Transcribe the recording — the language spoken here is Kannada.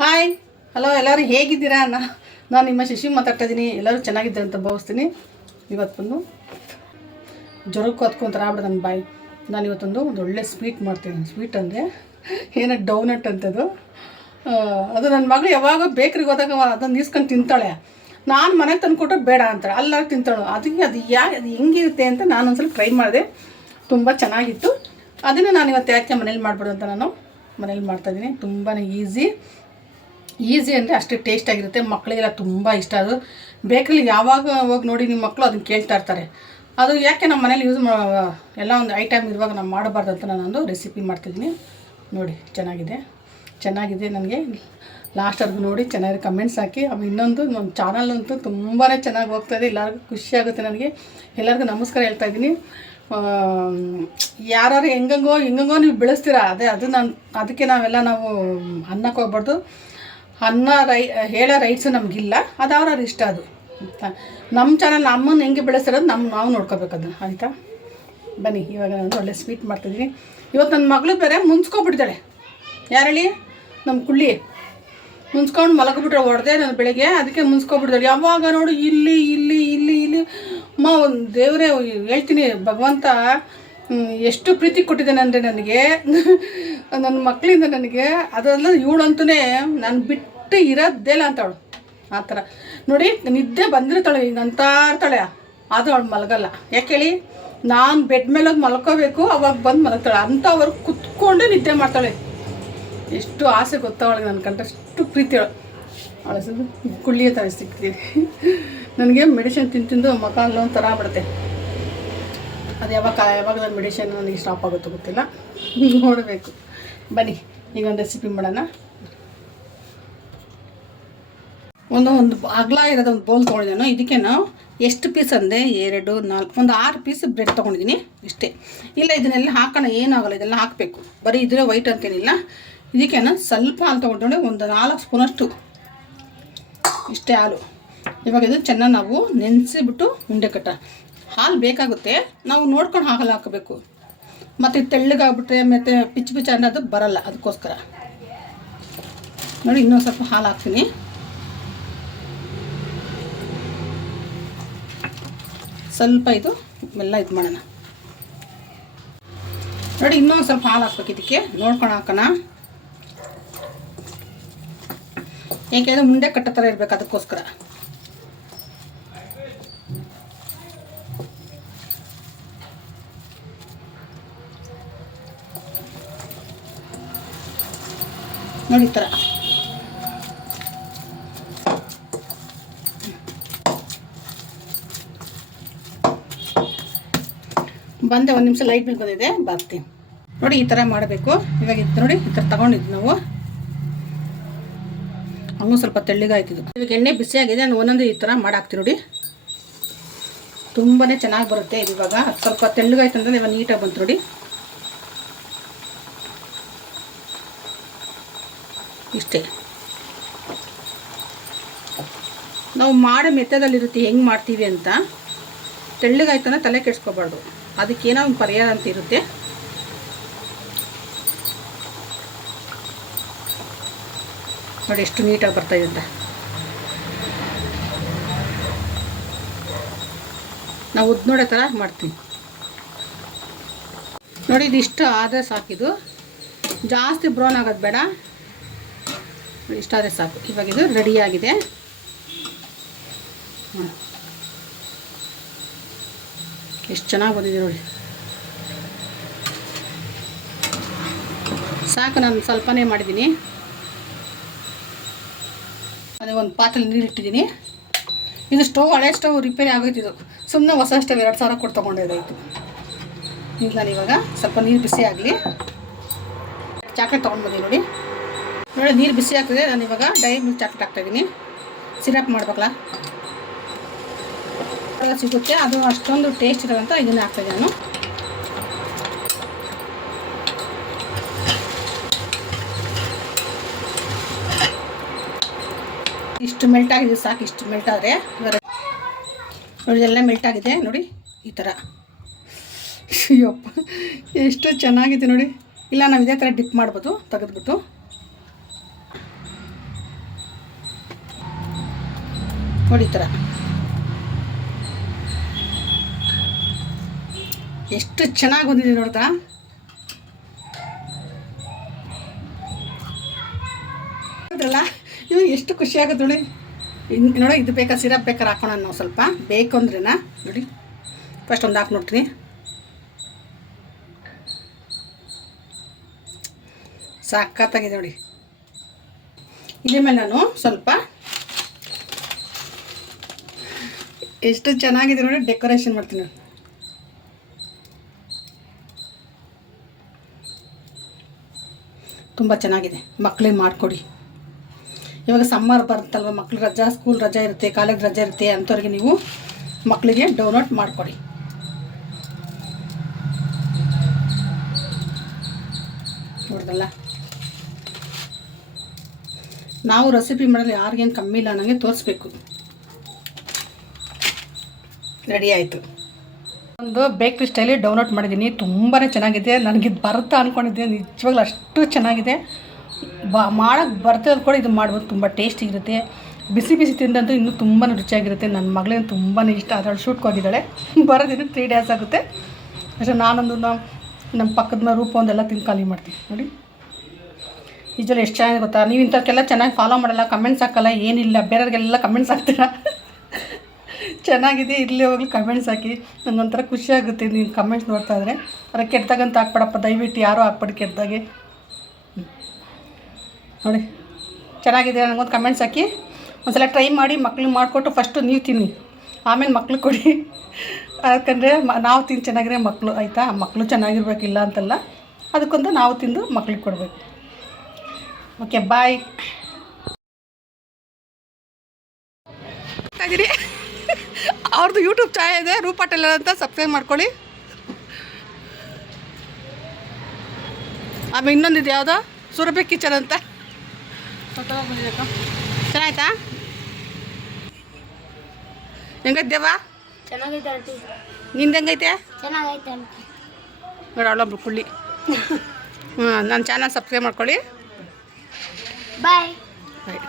ಹಾಯ್, ಹಲೋ, ಎಲ್ಲರೂ ಹೇಗಿದ್ದೀರಾ? ನಾನು ನಿಮ್ಮ ಶಶಿ ಮಾತಾಡ್ತಾ ಇದ್ದೀನಿ. ಎಲ್ಲರೂ ಚೆನ್ನಾಗಿದ್ದಾರೆ ಅಂತ ಭಾವಿಸ್ತೀನಿ. ಇವತ್ತು ಬಂದು ಜ್ವರಕ್ಕೂ ಹತ್ಕೊಂತರ ಆಗ್ಬಿಡು ನನ್ನ ಬಾಯಿ. ನಾನು ಇವತ್ತೊಂದು ಒಳ್ಳೆ ಸ್ವೀಟ್ ಮಾಡ್ತೀನಿ. ಸ್ವೀಟ್ ಅಂದರೆ ಏನೋ ಡೌನಟ್ ಅಂತದು. ಅದು ನನ್ನ ಮಗಳು ಯಾವಾಗ ಬೇಕ್ರಿಗೆ ಹೋದಾಗ ಅದನ್ನು ಈಸ್ಕೊಂಡು ತಿಂತಾಳೆ. ನಾನು ಮನೆಗೆ ತಂದುಕೊಟ್ರೆ ಬೇಡ ಅಂತಾಳೆ, ಅಲ್ಲ ತಿಂತಾಳು. ಅದಕ್ಕೆ ಅದು ಹೆಂಗಿರುತ್ತೆ ಅಂತ ನಾನು ಒಂದು ಸ್ವಲ್ಪ ಟ್ರೈ ಮಾಡಿದೆ. ತುಂಬ ಚೆನ್ನಾಗಿತ್ತು. ಅದನ್ನು ನಾನು ಇವತ್ತು ಯಾಕೆ ಮನೇಲಿ ಮಾಡ್ಬೋದು ಅಂತ ನಾನು ಮನೇಲಿ ಮಾಡ್ತಾಯಿದ್ದೀನಿ. ತುಂಬಾ ಈಸಿ ಅಂದರೆ ಅಷ್ಟೇ ಟೇಸ್ಟಾಗಿರುತ್ತೆ. ಮಕ್ಕಳಿಗೆಲ್ಲ ತುಂಬ ಇಷ್ಟ. ಅದು ಬೇಕ್ರಲ್ಲಿ ಯಾವಾಗ ಹೋಗಿ ನೋಡಿ ನಿಮ್ಮ ಮಕ್ಕಳು ಅದನ್ನು ಕೇಳ್ತಾ ಇರ್ತಾರೆ. ಅದು ಯಾಕೆ ನಮ್ಮ ಮನೇಲಿ ಎಲ್ಲ ಒಂದು ಐಟಮ್ ಇರುವಾಗ ನಾವು ಮಾಡಬಾರ್ದು ಅಂತ ನಾನೊಂದು ರೆಸಿಪಿ ಮಾಡ್ತಿದ್ದೀನಿ. ನೋಡಿ, ಚೆನ್ನಾಗಿದೆ. ನನಗೆ ಲಾಸ್ಟ್ವರೆಗೂ ನೋಡಿ ಚೆನ್ನಾಗಿ ಕಮೆಂಟ್ಸ್ ಹಾಕಿ. ಆಮೇಲೆ ಇನ್ನೊಂದು ನನ್ನ ಚಾನಲ್ ಅಂತೂ ತುಂಬಾ ಚೆನ್ನಾಗಿ ಹೋಗ್ತಾಯಿದೆ. ಎಲ್ಲರಿಗೂ ಖುಷಿಯಾಗುತ್ತೆ. ನನಗೆ ಎಲ್ಲರಿಗೂ ನಮಸ್ಕಾರ ಹೇಳ್ತಾಯಿದ್ದೀನಿ. ಯಾರು ಹೆಂಗಂಗೋ ನೀವು ಬೆಳೆಸ್ತೀರಾ, ಅದು ನಾನು ಅದಕ್ಕೆ ನಾವು ಅನ್ನಕ್ಕೆ ಹೋಗ್ಬಾರ್ದು. ಹೇಳೋ ರೈಟ್ಸು ನಮಗಿಲ್ಲ. ಅದು ಅವ್ರವ್ರ ಇಷ್ಟ. ಅದು ನಮ್ಮ ಚಾನಲ್ ನಮ್ಮನ್ನು ಹೆಂಗೆ ಬೆಳೆಸಿರೋದು ನಾವು ನೋಡ್ಕೋಬೇಕದು, ಆಯಿತಾ? ಬನ್ನಿ, ಇವಾಗ ನಾನು ಒಳ್ಳೆ ಸ್ವೀಟ್ ಮಾಡ್ತಿದ್ದೀನಿ. ಇವತ್ತು ನನ್ನ ಮಗಳು ಬೇರೆ ಮುನ್ಸ್ಕೊಬಿಟ್ಟಿದ್ದಾಳೆ. ಯಾರು ಹೇಳಿ? ನಮ್ಮ ಕುಳ್ಳಿ ಮುನ್ಸ್ಕೊಂಡು ಮಲಗಿಬಿಟ್ರೆ ಹೊಡೆದೆ ನಾನು ಬೆಳಗ್ಗೆ. ಅದಕ್ಕೆ ಮುನ್ಸ್ಕೊಬಿಟ್ಟಿದ್ದಾಳೆ. ಯಾವಾಗ ನೋಡು ಇಲ್ಲಿ ಒಂದು ದೇವರೇ ಹೇಳ್ತೀನಿ, ಭಗವಂತ ಎಷ್ಟು ಪ್ರೀತಿ ಕೊಟ್ಟಿದ್ದಾನೆ ಅಂದರೆ ನನಗೆ, ನನ್ನ ಮಕ್ಕಳಿಂದ ನನಗೆ. ಅದೆಲ್ಲ ಇವಳಂತೂ ನಾನು ಬಿಟ್ಟು ಇರೋದೇಲ್ಲ ಅಂತವಳು. ಆ ಥರ ನೋಡಿ, ನಿದ್ದೆ ಬಂದಿರ್ತಾಳೆ, ಈಗ ಅಂತ ಇರ್ತಾಳೆ. ಅದು ಅವಳು ಮಲಗಲ್ಲ. ಯಾಕೆ ಹೇಳಿ? ನಾನು ಬೆಡ್ ಮೇಲೆ ಹೋಗಿ ಮಲ್ಕೋಬೇಕು, ಅವಾಗ ಬಂದು ಮಲಗ್ತಾಳೆ. ಅಂಥವ್ರು ಕುತ್ಕೊಂಡೇ ನಿದ್ದೆ ಮಾಡ್ತಾಳೆ. ಎಷ್ಟು ಆಸೆ ಗೊತ್ತಾ ಅವಳಿಗೆ ನನ್ನ ಕಂಡ್ರೆ, ಅಷ್ಟು ಪ್ರೀತಿ ಅವಳು. ಕುಳ್ಳಿಯ ಥರ ಸಿಗ್ತೀನಿ. ನನಗೆ ಮೆಡಿಸಿನ್ ತಿಂದು ಮುಖ ಒಂಥರ ಆಗ್ಬಿಡುತ್ತೆ. ಅದು ಯಾವಾಗ ನನ್ನ ಮೆಡಿಷನ್ ನನಗೆ ಸ್ಟಾಪ್ ಆಗುತ್ತೋ ಗೊತ್ತಿಲ್ಲ, ನೋಡಬೇಕು. ಬನ್ನಿ, ಈಗ ಒಂದು ರೆಸಿಪಿ ಮಾಡೋಣ. ಒಂದು ಅಗಲ ಇರೋದು ಒಂದು ಬೌಲ್ ತೊಗೊಂಡಿದ್ದೇನೆ. ಇದಕ್ಕೆ ನಾವು ಎಷ್ಟು ಪೀಸ್ ಅಂದರೆ 2, 4, ಒಂದು 6 ಪೀಸ್ ಬ್ರೆಡ್ ತೊಗೊಂಡಿದ್ದೀನಿ. ಇಷ್ಟೇ. ಇಲ್ಲ, ಇದನ್ನೆಲ್ಲ ಹಾಕೋಣ, ಏನಾಗಲ್ಲ, ಇದೆಲ್ಲ ಹಾಕಬೇಕು. ಬರೀ ಇದ್ರೆ ವೈಟ್ ಅಂತೇನಿಲ್ಲ. ಇದಕ್ಕೆ ನಾನು ಸ್ವಲ್ಪ ಹಾಲು ತೊಗೊಂಡು ಒಂದು 4 ಸ್ಪೂನಷ್ಟು ಇಷ್ಟೇ ಹಾಲು. ಇವಾಗ ಇದು ಚೆನ್ನಾಗಿ ನಾವು ನೆನೆಸಿಬಿಟ್ಟು ಉಂಡೆ ಕಟ್ಟ. ಹಾಲು ಬೇಕಾಗುತ್ತೆ, ನಾವು ನೋಡ್ಕೊಂಡು ಹಾಲು ಹಾಕಬೇಕು. ಮತ್ತು ತೆಳ್ಳಗಾಗ್ಬಿಟ್ರೆ ಮತ್ತು ಪಿಚ್ಚ ಅನ್ನೋದು ಬರಲ್ಲ. ಅದಕ್ಕೋಸ್ಕರ ನೋಡಿ, ಇನ್ನೊಂದು ಸ್ವಲ್ಪ ಹಾಲು ಹಾಕ್ತೀನಿ. ಸ್ವಲ್ಪ ಇದು ಇದು ಮಾಡೋಣ. ನೋಡಿ, ಇನ್ನೊಂದು ಸ್ವಲ್ಪ ಹಾಲು ಹಾಕ್ಬೇಕು. ಇದಕ್ಕೆ ನೋಡ್ಕೊಂಡು ಹಾಕೋಣ. ಏಕೆಂದರೆ ಮುಂದೆ ಕಟ್ಟೋ ಥರ ಇರಬೇಕು, ಅದಕ್ಕೋಸ್ಕರ. ನೋಡಿ, ಈ ಥರ ಬಂದೆ. ಒಂದು ನಿಮಿಷ ಲೈಟ್ ಬಿಲ್ ಬಂದಿದೆ, ಬರ್ತೀನಿ. ನೋಡಿ, ಈ ಥರ ಮಾಡಬೇಕು. ಇವಾಗ ಇದು ನೋಡಿ, ಈ ಥರ ತಗೊಂಡಿದ್ದು ನಾವು. ಹಂಗೂ ಸ್ವಲ್ಪ ತೆಳ್ಳಗಾಯ್ತಿದ್ದು. ಇವಾಗ ಎಣ್ಣೆ ಬಿಸಿಯಾಗಿದೆ. ನಾನು ಒಂದೊಂದು ಈ ಥರ ಮಾಡಾಕ್ತೀನಿ. ನೋಡಿ, ತುಂಬಾ ಚೆನ್ನಾಗಿ ಬರುತ್ತೆ ಇದು. ಇವಾಗ ಸ್ವಲ್ಪ ತೆಳ್ಳಗಾಯ್ತು ಅಂದರೆ ಇವಾಗ ನೀಟಾಗಿ ಬಂತು. ನೋಡಿ, ಇಷ್ಟೇ. ನಾವು ಮಾಡೋ ಮೆಥಡಲ್ಲಿರುತ್ತೆ ಹೆಂಗೆ ಮಾಡ್ತೀವಿ ಅಂತ. ತೆಳ್ಳಗಾಯ್ತನ ತಲೆ ಕೆಡಿಸ್ಕೋಬಾರ್ದು. ಅದಕ್ಕೇನೋ ಒಂದು ಪರಿಹಾರ ಅಂತ ಇರುತ್ತೆ. ನೋಡಿ, ಎಷ್ಟು ನೀಟಾಗಿ ಬರ್ತಾಯಿದೆ ಅಂತ. ನಾವು ಉದ್ದು ನೋಡೋ ಥರ ಮಾಡ್ತೀವಿ. ನೋಡಿ, ಇದಿಷ್ಟು ಆದರೆ ಸಾಕಿದು. ಜಾಸ್ತಿ ಬ್ರೌನ್ ಆಗೋದು ಬೇಡ. ಇಷ್ಟಾದರೆ ಸಾಕು. ಇವಾಗ ಇದು ರೆಡಿಯಾಗಿದೆ. ಎಷ್ಟು ಚೆನ್ನಾಗಿ ಬಂದಿದೆ ನೋಡಿ. ಸಾಕು, ನಾನು ಸ್ವಲ್ಪನೇ ಮಾಡಿದ್ದೀನಿ. ಅದೇ ಒಂದು ಪಾತ್ರೆಯಲ್ಲಿ ನೀರು ಇಟ್ಟಿದ್ದೀನಿ. ಇದು ಸ್ಟವ್ ಹಳೆ ಸ್ಟವ್ ರಿಪೇರಿ ಆಗೋಯ್ತಿದ್ದು. ಸುಮ್ಮನೆ ಹೊಸ ಸ್ಟವ್ 2,000 ಕೊಟ್ಟು ತೊಗೊಂಡಿದ್ದಾಯಿತು. ಈಗ ನಾನು ಇವಾಗ ಸ್ವಲ್ಪ ನೀರು ಬಿಸಿ ಆಗಲಿ. ಚಾಕ್ಲೇಟ್ ತೊಗೊಂಡ್ಬಂದಿ ನೋಡಿ. ನೀರು ಬಿಸಿ ಆಗ್ತದೆ. ನಾನು ಇವಾಗ ಡೈರಿ ಮಿಲ್ಕ್ ಚಾಕ್ಲೇಟ್ ಹಾಕ್ತಾಯಿದ್ದೀನಿ. ಸಿರಪ್ ಮಾಡ್ಬೇಕಲ್ಲ, ಸಿಗುತ್ತೆ. ಅದು ಅಷ್ಟೊಂದು ಟೇಸ್ಟ್ ಇರೋದಂತ ಇದನ್ನೇ ಹಾಕ್ತಾಯಿದ್ದೀನಿ ನಾನು. ಇಷ್ಟು ಮೆಲ್ಟ್ ಆಗಿದೆ ಸಾಕು. ಇಷ್ಟು ಮೆಲ್ಟ್ ಆದರೆ ನೋಡಿ, ಎಲ್ಲ ಮೆಲ್ಟ್ ಆಗಿದೆ ನೋಡಿ. ಈ ಥರ ಅಯ್ಯಪ್ಪ ಎಷ್ಟು ಚೆನ್ನಾಗಿದೆ ನೋಡಿ. ಇಲ್ಲ ನಾವು ಇದೇ ಥರ ಡಿಪ್ ಮಾಡ್ಬೋದು ತೆಗೆದ್ಬಿಟ್ಟು. ನೋಡಿ ಈ ಥರ ಎಷ್ಟು ಚೆನ್ನಾಗಿ ಬಂದಿದೆ ನೋಡ್ತಾ. ನೋಡ್ರಲ್ಲ ಇವಾಗ ಎಷ್ಟು ಖುಷಿ ಆಗುತ್ತೆ ನೋಡಿ. ನೋಡಿ ಇದು ಬೇಕಾ ಸಿರಪ್ ಬೇಕಾದ್ರೆ ಹಾಕೋಣ ನಾವು ಸ್ವಲ್ಪ ಬೇಕು ಅಂದ್ರೆನಾ. ನೋಡಿ ಫಸ್ಟ್ ಒಂದು ಹಾಕಿ ನೋಡ್ತೀನಿ. ಸಾಕಾಗಿದೆ ನೋಡಿ. ಇದ್ರ ಮೇಲೆ ನಾನು ಸ್ವಲ್ಪ ಎಷ್ಟು ಚೆನ್ನಾಗಿದೆ ನೋಡಿ ಡೆಕೋರೇಷನ್ ಮಾಡ್ತೀನಿ. ತುಂಬ ಚೆನ್ನಾಗಿದೆ. ಮಕ್ಕಳಿಗೆ ಮಾಡಿಕೊಡಿ. ಇವಾಗ ಸಮ್ಮರ್ ಬರುತ್ತಲ್ವ, ಮಕ್ಳಿಗೆ ರಜಾ, ಸ್ಕೂಲ್ ರಜಾ ಇರುತ್ತೆ, ಕಾಲೇಜ್ ರಜಾ ಇರುತ್ತೆ, ಅಂಥವ್ರಿಗೆ ನೀವು ಮಕ್ಕಳಿಗೆ ಡೌನ್ಲೋಡ್ ಮಾಡಿಕೊಡಿ. ನೋಡ್ದಲ್ಲ, ನಾವು ರೆಸಿಪಿ ಮಾಡಲು ಯಾರಿಗೇನು ಕಮ್ಮಿ ಇಲ್ಲ ನನಗೆ ತೋರಿಸ್ಬೇಕು. ರೆಡಿ ಆಯಿತು. ಒಂದು ಬೇಕ್ರಿ ಸ್ಟೈಲಿ ಡೌನ್ಲೋಡ್ ಮಾಡಿದ್ದೀನಿ. ತುಂಬಾ ಚೆನ್ನಾಗಿದೆ. ನನಗಿದು ಬರುತ್ತಾ ಅಂದ್ಕೊಂಡಿದ್ದೆ, ನಿಜವಾಗ್ಲೂ ಅಷ್ಟು ಚೆನ್ನಾಗಿದೆ. ಮಾಡೋಕ್ಕೆ ಬರ್ತದೆ ಅಂದ್ಕೊಂಡು ಇದು ಮಾಡ್ಬೋದು. ತುಂಬ ಟೇಸ್ಟಿ ಇರುತ್ತೆ. ಬಿಸಿ ಬಿಸಿ ತಿಂದಂತೂ ಇನ್ನೂ ತುಂಬಾ ರುಚಿಯಾಗಿರುತ್ತೆ. ನನ್ನ ಮಗಳಿಗೆ ತುಂಬಾ ಇಷ್ಟ. ಅದರಲ್ಲಿ ಶೂಟ್ಗೆ ಹೋಗಿದ್ದಾಳೆ. ಬರೋದಿನ್ನು 3 days ಆಗುತ್ತೆ ಅಷ್ಟೇ. ನಾನೊಂದು ನಮ್ಮ ಪಕ್ಕದ ರೂಪ ಒಂದೆಲ್ಲ ತಿಂದು ಖಾಲಿ ಮಾಡ್ತೀನಿ. ನೋಡಿ ನಿಜವಲ್ಲ ಎಷ್ಟು ಚೆನ್ನಾಗಿ ಗೊತ್ತಾ. ನೀವು ಇಂಥವ್ಕೆಲ್ಲ ಚೆನ್ನಾಗಿ ಫಾಲೋ ಮಾಡಲ್ಲ, ಕಮೆಂಟ್ಸ್ ಹಾಕಲ್ಲ, ಏನಿಲ್ಲ. ಬೇರೆಯವ್ರಿಗೆಲ್ಲ ಕಮೆಂಟ್ಸ್ ಹಾಕ್ತೀರಾ. ಚೆನ್ನಾಗಿದೆ ಇರಲಿ ಹೋಗ್ಲಿ ಕಮೆಂಟ್ಸ್ ಹಾಕಿ. ನನಗೊಂಥರ ಖುಷಿ ಆಗುತ್ತೆ ನೀವು ಕಮೆಂಟ್ಸ್ ನೋಡ್ತಾ ಇದ್ರೆ. ಅದಕ್ಕೆ ಕೆಟ್ಟದಾಗಂತ ಹಾಕ್ಬೇಡಪ್ಪ ದಯವಿಟ್ಟು, ಯಾರೂ ಹಾಕ್ಬೇಡಿ ಕೆಟ್ಟದಾಗೆ. ನೋಡಿ ಚೆನ್ನಾಗಿದೆ. ನನಗೊಂದು ಕಮೆಂಟ್ಸ್ ಹಾಕಿ ಒಂದ್ಸಲ ಟ್ರೈ ಮಾಡಿ. ಮಕ್ಳಿಗೆ ಮಾಡಿಕೊಟ್ಟು ಫಸ್ಟು ನೀವು ತಿನ್ನಿ, ಆಮೇಲೆ ಮಕ್ಳಿಗೆ ಕೊಡಿ. ಯಾಕಂದರೆ ನಾವು ತಿಂದು ಚೆನ್ನಾಗಿರೋ ಮಕ್ಕಳು ಆಯಿತಾ. ಮಕ್ಕಳು ಚೆನ್ನಾಗಿರ್ಬೇಕಿಲ್ಲ ಅಂತಲ್ಲ, ಅದಕ್ಕೊಂದು ನಾವು ತಿಂದು ಮಕ್ಳಿಗೆ ಕೊಡಬೇಕು. Okay bye. ಇದ್ದೀರಿ ಅವ್ರದ್ದು ಯೂಟ್ಯೂಬ್ ಚಾನಲ್ ಇದೆ, ರೂಪಾ ಟೆಲ್ಲರ್ ಅಂತ, ಸಬ್ಸ್ಕ್ರೈಬ್ ಮಾಡ್ಕೊಳ್ಳಿ. ಆಮೇಲೆ ಇನ್ನೊಂದಿದೆ ಯಾವುದೋ ಸುರಭಿ ಕಿಚನ್ ಅಂತ. ಚೆನ್ನಾಯ್ತಾ? ಹೆಂಗೈತೆ ದೇವಾ? ಚೆನ್ನಾಗೈತೆ ಆಂಟಿ. ನಿಂದು ಹೆಂಗೈತೆ? ಚೆನ್ನಾಗೈತೆ ನೋಡಿ ಅವಳೊಬ್ರು ಕುಳ್ಳಿ. ನನ್ನ ಚಾನಲ್ ಸಬ್ಸ್ಕ್ರೈಬ್ ಮಾಡ್ಕೊಳ್ಳಿ. ಬಾಯ್. ಬಾಯ್.